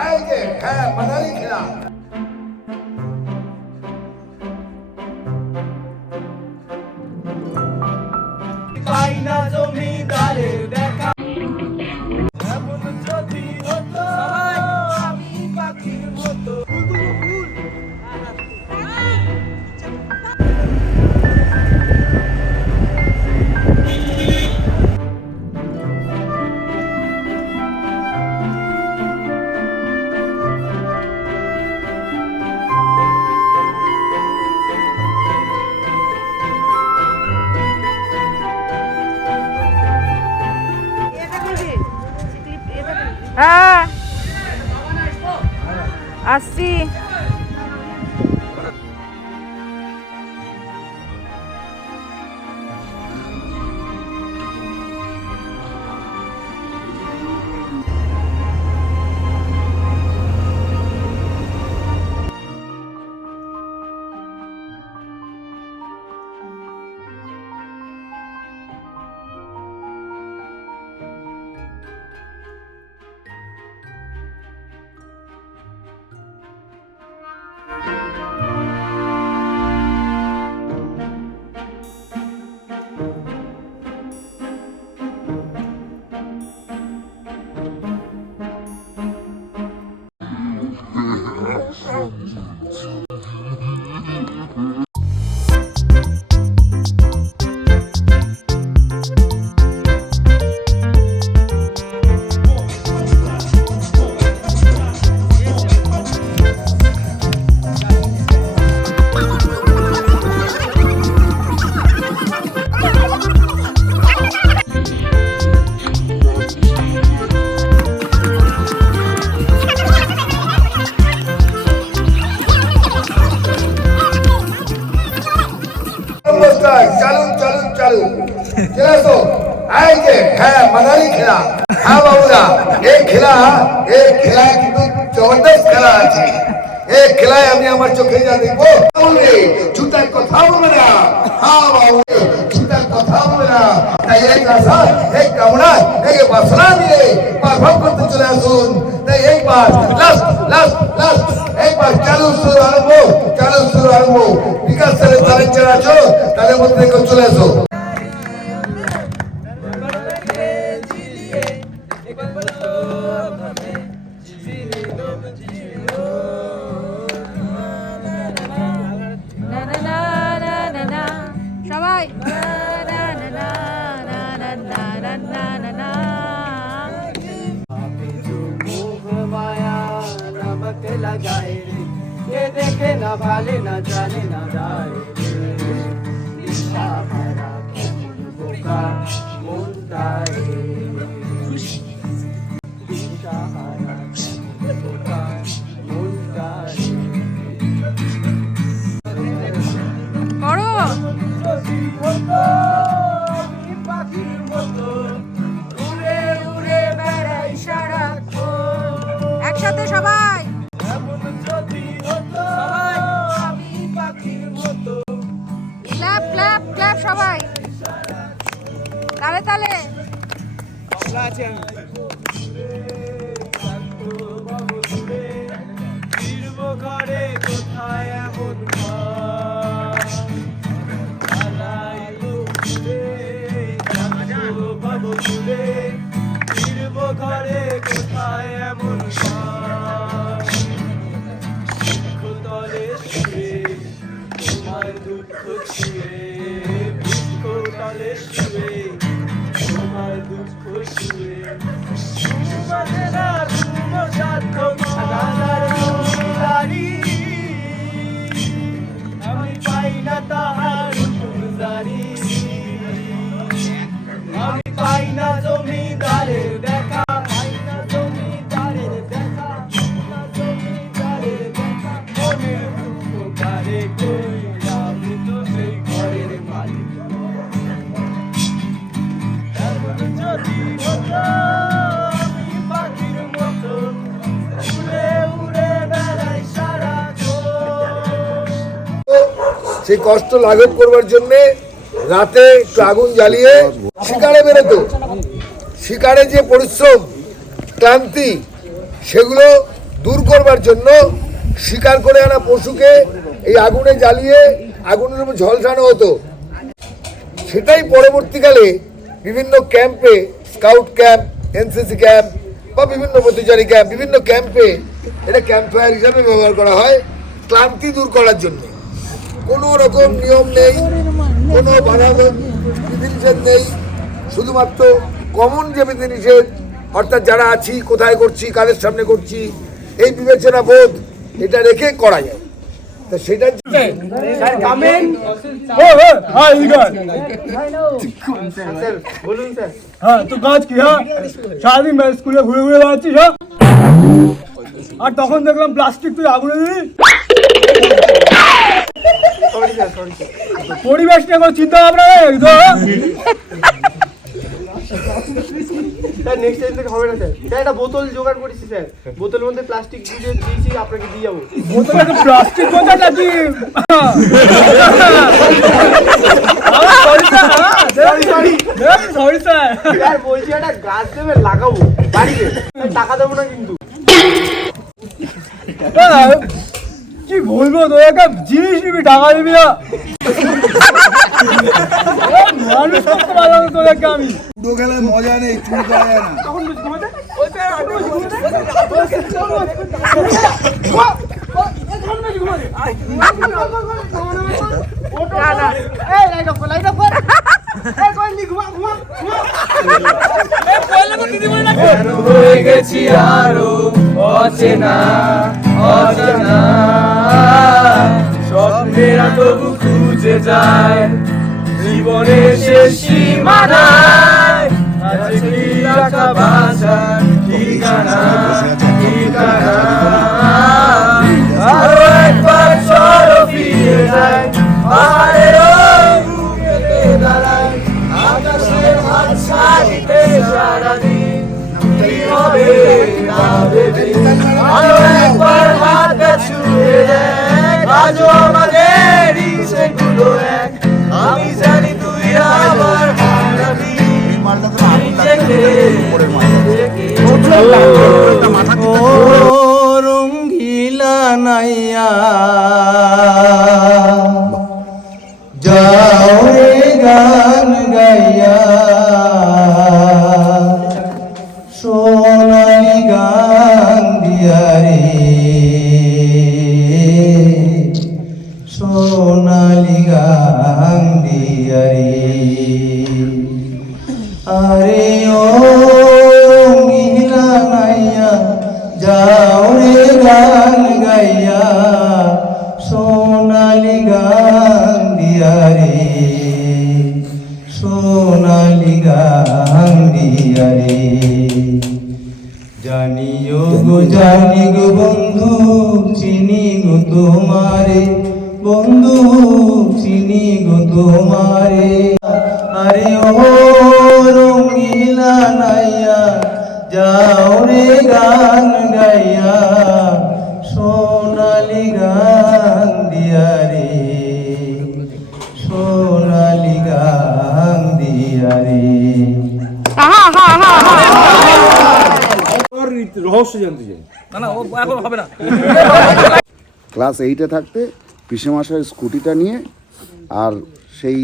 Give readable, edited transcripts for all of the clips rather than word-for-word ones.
आएंगे है मनाली खिला। পাইনা জমিদারের দেখা এমন যদি হতো আমি পাখির মতো হ্যাঁ আসছি। चालू चालू चालू चला सो आएंगे है मनाली खिला। हाँ बाबूरा एक खिला কিন্তু জবরদস্ত খেলা আছে। এই খেলায় আমি আমার চোখে যা দেখবো বলবে জুতার কথা বলবে না। হ্যাঁ বাবু জুতার কথা বলবে না। তাই এক আশা এক কামনা এক বাসনা নিয়ে পারফর্ম করতে চলে আসুন। তাই একবার লাস্ট লাস্ট লাস্ট একবার চালু শুরু আরম্ভ বিকাশ স্যারের তারের চেরা আছো তাদের মধ্যে চলে আসো। সবাই लगाए ये देखे ना भाले ना जाने ना जाए दिशा भरा बोका मुंडाए दिशा भरा बोका मुंडाए করো পাখির মতো উড়ে উড়ে বেড়াই সারাক্ষণ একসাথে সবাই এমন যদি হতো আমি পাখির মতো ক্ল্যাপ ক্ল্যাপ ক্ল্যাপ সবাই তালে তালে কমলা আছে আমি ফিরবো ঘরে কোথায় এমন ফিরবো ঘরে কোথায় এমন তলে শুয়ে তোমার দুঃখ ছুঁয়ে তলে শুয়ে তোমার দুঃখ ছুঁয়ে আমি পাই না তাহার গুজারি আমি পাই না জমিদারের দেখা পাই না জমিদারের দেখা জমিদারের দেখা মনের দুঃখ কারে কই আমি তো সেই ঘরের মালিক এমন যদি হতো আমি পাখির মতো উড়ে উড়ে বেড়াই সারাক্ষণ সেই কষ্ট লাঘব করবার জন্য রাতে একটু আগুন জ্বালিয়ে শিকারে বেরোতো। শিকারে যে পরিশ্রম ক্লান্তি সেগুলো দূর করবার জন্য শিকার করে আনা পশুকে এই আগুনে জ্বালিয়ে আগুনের উপর ঝলসানো হতো। সেটাই পরবর্তীকালে বিভিন্ন ক্যাম্পে, স্কাউট ক্যাম্প, এনসিসি ক্যাম্প বা বিভিন্ন পথচারী ক্যাম্প, বিভিন্ন ক্যাম্পে এটা ক্যাম্প ফায়ার হিসাবে ব্যবহার করা হয় ক্লান্তি দূর করার জন্য। কোনো রকম নিয়ম নেই, কোনো বাধা বিধিনিষেধ নেই, শুধুমাত্র কমন যে বিধিনিষেধ, অর্থাৎ যারা আছি, কোথায় করছি, কাদের সামনে করছি, এই বিবেচনা বোধ এটা রেখে করা যায়। তো সেটা হ্যাঁ তো কাজ কি? হ্যাঁ সারাদিন স্কুলে ঘুরে ঘুরে বেড়াচ্ছিস, হ্যাঁ? আর তখন দেখলাম প্লাস্টিক তুই আগুনে দিলি। পরিবেশ নিয়ে কোনো চিন্তা ভাবনা নেই তো? স্যার নেক্সট টাইম থেকে হবে না স্যার। স্যার একটা বোতল জোগাড় করেছি স্যার, বোতলের মধ্যে প্লাস্টিক দিয়ে দিয়েছি, আপনাকে দিয়ে যাবো। বোতলে তো প্লাস্টিক বোতল নাকি? Sorry sir. স্যার বলছি একটা গাছ দেবে, লাগাবো বাড়িতে, টাকা দেবো না কিন্তু। কি বলবো, তোর একটা জিনিস নিবি, টাকা দিবি না? মানুষ করতে পারলাম না তোদেরকে আমি। লুডো খেলায় মজা নেই, চুরি করা যায় না। তখন বুঝি ঘুমাতে হয়ে গেছি আরো অচেনা অজানা, স্বপ্নেরা তবু খুঁজে যায় জীবনের শেষ সীমানায়। আছে কি রাখা বাসার ঠিকানা ঠিকানা, আরো একবার চলো ফিরে যায় পাহাড়ের বুকেতে দাঁড়ায়, আকাশের হাত ছাড়িতে সারাদিন কি হবে না ভেবে, আরো একবার হাতটা ছুঁয়ে দেখ, আজও আমাদেরই সেগুলো এক। আমি জানি তুই আবার হারাবি নিজেকে। ও রঙ্গিলা নাইয়া যাও রে গান গাইয়া, সোনালি গান দিয়া রে, সোনালি গান দিয়া রে। আরে ও রঙ্গিলা নাইয়া যাও রে গান গাইয়া, সোনালি গান দিয়া রে, সোনালি গান দিয়া রে। জানিও গো জানি গো বন্ধু, চিনি গো তোমারে, বন্ধু চিনি গো তোমারে। আরে ও রঙ্গিলা নাইয়া যাও রে গান গাইয়া, সোনালি গান দিয়া রে, সোনালি গান দিয়া রে। রহস্য জানতে চাই। ক্লাস 8-এ থাকতে পিসেমশাইয়ের স্কুটিটা নিয়ে, আর সেই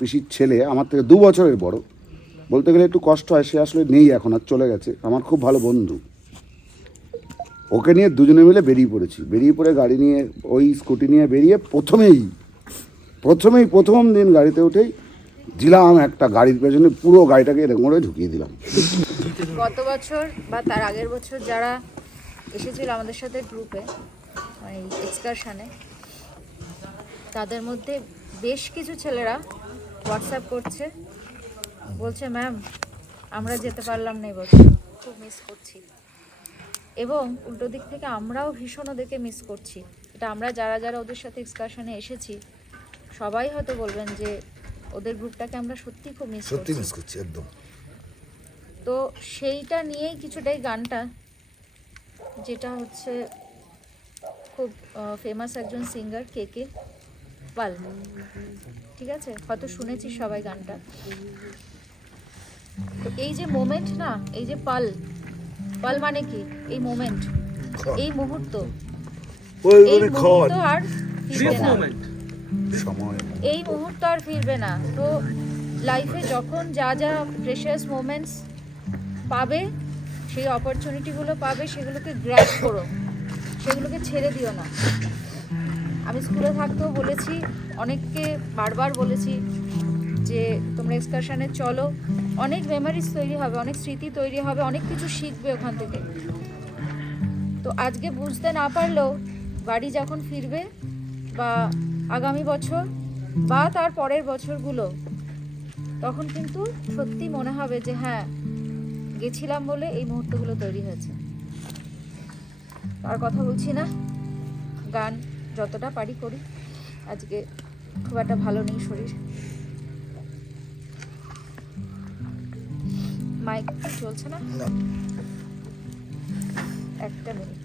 পিসির ছেলে আমার থেকে 2 বছরের বড়, বলতে গেলে একটু কষ্ট হয়, সে আসলে নেই এখন, আর চলে গেছে, আমার খুব ভালো বন্ধু। ওকে নিয়ে দুজনে মিলে বেরিয়ে পড়েছি। বেরিয়ে পড়ে গাড়ি নিয়ে, ওই স্কুটি নিয়ে বেরিয়ে প্রথম দিন গাড়িতে উঠেই দিলাম একটা গাড়ির পেছনে, পুরো গাড়িটাকে এরকম করে ঢুকিয়ে দিলাম। গত বছর বা তার আগের বছর যারা এসেছিল আমাদের সাথে গ্রুপে, মানে এক্সকারশনে, তাদের মধ্যে বেশ কিছু ছেলেরা হোয়াটসঅ্যাপ করছে, বলছে ম্যাম আমরা যেতে পারলাম না এবছর, খুব মিস করছি। এবং উল্টো দিক থেকে আমরাও ভীষণ ওদেরকে মিস করছি। এটা আমরা যারা যারা ওদের সাথে এক্সকারশনে এসেছি সবাই হয়তো বলবেন যে ওদের গ্রুপটাকে আমরা সত্যি খুব মিস করছি একদম। তো সেইটা নিয়েই কিছুটাই গানটা, যেটা হচ্ছে খুব ফেমাস একজন সিঙ্গার কে পাল, ঠিক আছে, হয়তো শুনেছি সবাই গানটা। তো এই যে মোমেন্ট না, এই যে পাল মানে কি, এই মোমেন্ট, এই মুহূর্ত ওই এই মানে খন মুহূর্ত আর ফিরবে না। সময় এই মুহূর্ত আর ফিরবে না। তো লাইফে যখন যা যা প্রেশাস মোমেন্টস পাবে, সেই অপরচুনিটিগুলো পাবে, সেগুলোকে গ্র্যাব করো, সেগুলোকে ছেড়ে দিও না। আমি স্কুলে থাকতেও বলেছি, অনেককে বারবার বলেছি যে তোমরা এক্সকারশনে চলো, অনেক মেমোরিজ তৈরি হবে, অনেক স্মৃতি তৈরি হবে, অনেক কিছু শিখবে ওখান থেকে। তো আজকে বুঝতে না পারলেও বাড়ি যখন ফিরবে বা আগামী বছর বা তার পরের বছরগুলো, তখন কিন্তু সত্যি মনে হবে যে হ্যাঁ, গেছিলাম বলে এই মুহূর্তগুলো তৈরি হয়েছে। আর কথা বলছি না, গান যতটা পারি করি। আজকে খুব একটা ভালো নেই শরীর। মাইক চলছে না, একটা মিনিট।